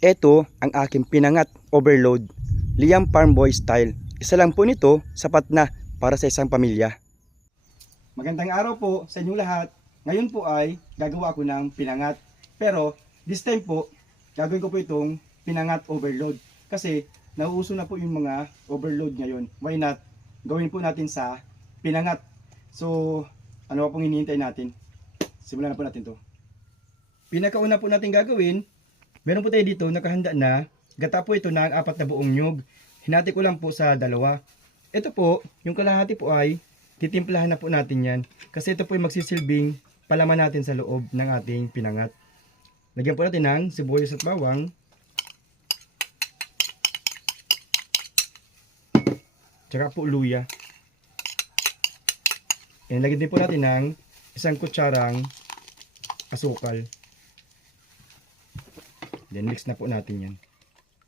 Ito ang aking pinangat overload, Liam Farm Boy style. Isa lang po nito, sapat na para sa isang pamilya. Magandang araw po sa inyong lahat. Ngayon po ay gagawa ako ng pinangat. Pero this time po, gagawin ko po itong pinangat overload. Kasi nauuso na po yung mga overload ngayon. Why not? Gawin po natin sa pinangat. So, ano pa pong hinihintay natin? Simulan na po natin to. Pinakauna po natin gagawin, meron po tayo dito nakahanda na, gata po ito ng apat na buong nyug. Hinati ko lang po sa dalawa. Ito po, yung kalahati po ay titimplahan na po natin yan. Kasi ito po yung magsisilbing palaman natin sa loob ng ating pinangat. Lagyan po natin ng sibuyas at bawang. Tsaka po luya. And lagyan din po natin ng isang kutsarang asukal. Then mix na po natin yan.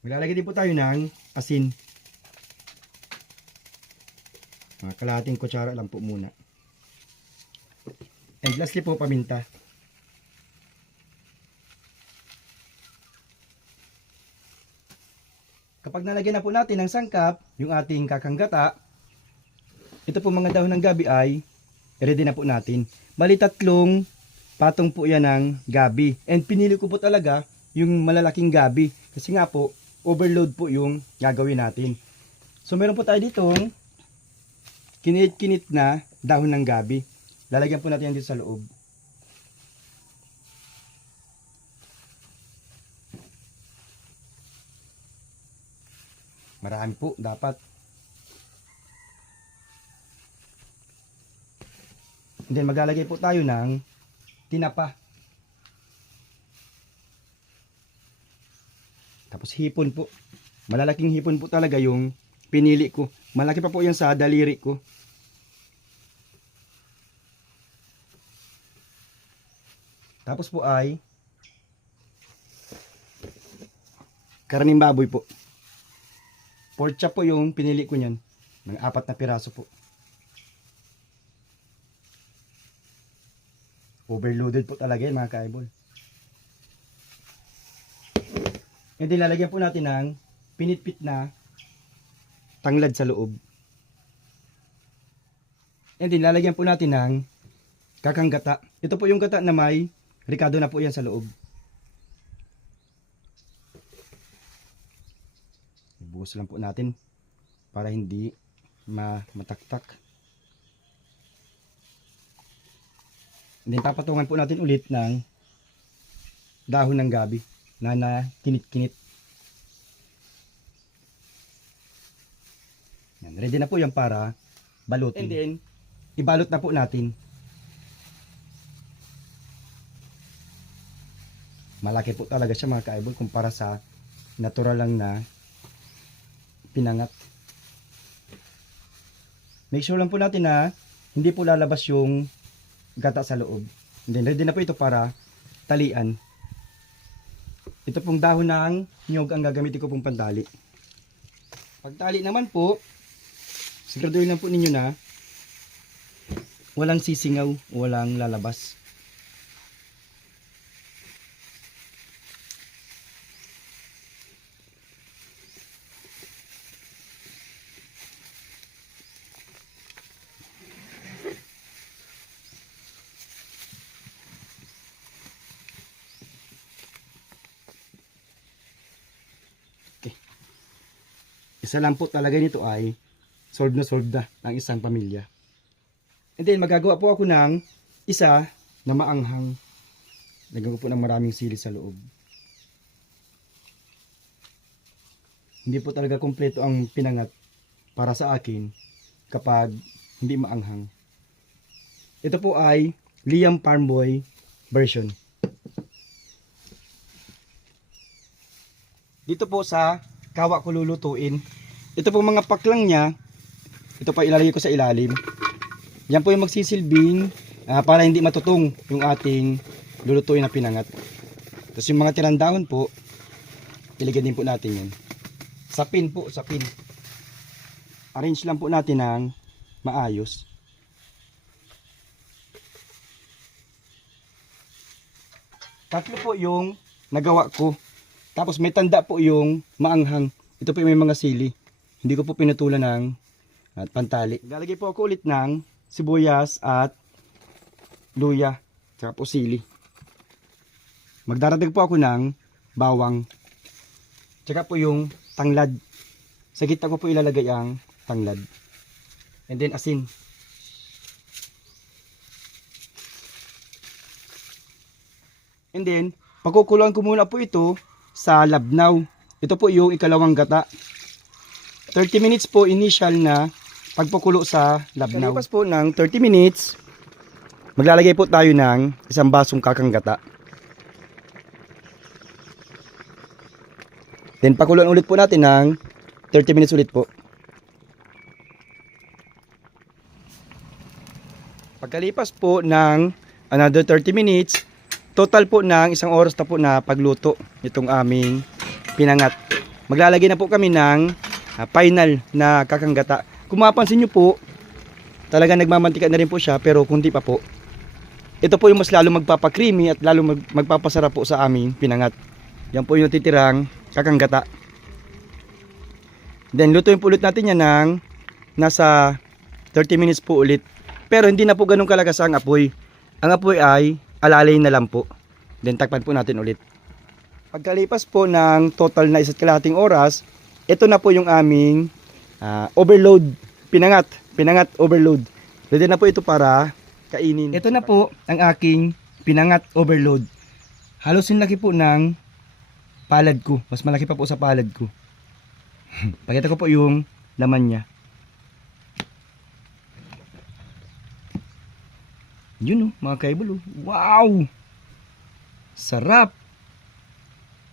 Maglalagay din po tayo ng asin. Mga kalahating kutsara lang po muna. And lastly po paminta. Kapag nalagyan na po natin ng sangkap, yung ating kakanggata, ito po mga dahon ng gabi ay ready na po natin. Bali tatlong patong po yan ng gabi. And pinili ko po talaga yung malalaking gabi. Kasi nga po, overload po yung gagawin natin. So meron po tayo ditong kinit-kinit na dahon ng gabi. Lalagyan po natin yan dito sa loob. Marami po dapat. And then maglalagay po tayo ng tinapa. Tapos hipon po. Malalaking hipon po talaga yung pinili ko. Malaki pa po yan sa daliri ko. Tapos po ay karning baboy po. Pork chop po yung pinili ko niyan. Ng apat na piraso po. Overloaded po talaga yan mga kaibol. And then lalagyan po natin ng pinitpit na tanglad sa loob. And then lalagyan po natin ng kakang gata. Ito po yung gata na may ricado na po yan sa loob. Ibuhos lang po natin para hindi ma mataktak. And then papatungan po natin ulit ng dahon ng gabi na na kinit-kinit. Yan, ready na po yan para balutin. And then, ibalot na po natin. Malaki po talaga siya mga kaibol kumpara sa natural lang na pinangat. Make sure lang po natin na hindi po lalabas yung gata sa loob. And then ready na po ito para talian. Ito pong dahon ng nyog ang gagamitin ko pong pandali. Pagtali naman po, siguraduhin lang po ninyo na walang sisingaw, walang lalabas. Isa lang po talaga nito ay solve na solve na ng isang pamilya. And then magagawa po ako ng isa na maanghang. Lagyan ko po ng maraming sili sa loob. Hindi po talaga kompleto ang pinangat para sa akin kapag hindi maanghang. Ito po ay Liam Farm Boy version. Dito po sa kawa ko lulutuin. Ito po mga paklang niya. Ito pa ilalagay ko sa ilalim. Yan po yung magsisilbing ah, para hindi matutong yung ating lulutuin na pinangat. Tapos yung mga tirang po, ilagay din po natin yan. Sa pin po, sa pin. Arrange lang po natin ng maayos. Tatlo po yung nagawa ko Tapos may tanda po yung maanghang. Ito po may mga sili. Hindi ko po pinutulan ng at pantali. Lalagay po ako ulit ng sibuyas at luya. Tsaka po sili. Magdaradag po ako ng bawang. Tsaka po yung tanglad. Sa gitna ko po ilalagay ang tanglad. And then asin. And then, pagkukuluan ko muna po ito sa labnaw. Ito po yung ikalawang gata. 30 minutes po initial na pagpakulo sa labnaw. Kalipas po ng 30 minutes, maglalagay po tayo ng isang basong kakang gata. Then pakuluan ulit po natin ng 30 minutes ulit po. Pagkalipas po ng another 30 minutes, total po ng isang oras na po na pagluto itong aming pinangat. Maglalagay na po kami ng ah, final na kakanggata. Kung mapapansin nyo po, talaga nagmamantika na rin po siya pero kundi pa po. Ito po yung mas lalo magpapakreamy at lalo mag- magpapasarap po sa aming pinangat. Yan po yung titirang kakanggata. Then lutuin po ulit natin yan ng nasa 30 minutes po ulit. Pero hindi na po ganun kalagas ang apoy. Ang apoy ay alalay na lang po. Then takpan po natin ulit. Pagkalipas po ng total na isa't kalahating oras, ito na po yung aming ah, overload, pinangat, pinangat overload. Ready na po ito para kainin. Ito na po ang aking pinangat overload. Halos yung laki po ng palad ko. Mas malaki pa po sa palad ko. Pakita ko po yung laman niya. Yun oh, mga kaibol oh. Wow! Sarap!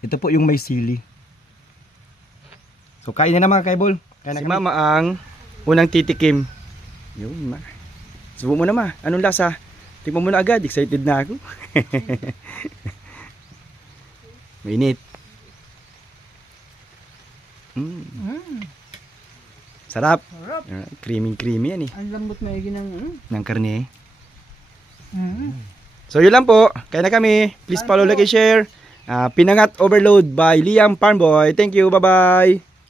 Ito po yung may sili. So kain na na mga kaibol. Kaya si mama ang unang titikim. Yun ma. Subo mo na ma. Anong lasa? Tingnan mo na agad. Excited na ako. Mainit. Mm. Mm, Sarap. sarap. Creamy creamy yan eh. Ang lambot maigi ng mm. Ng karne. Mm. So yun lang po. Kaya na kami. Please follow, like, and share. Ah, Pinangat Overload by Liam Farmboy. Thank you. Bye-bye.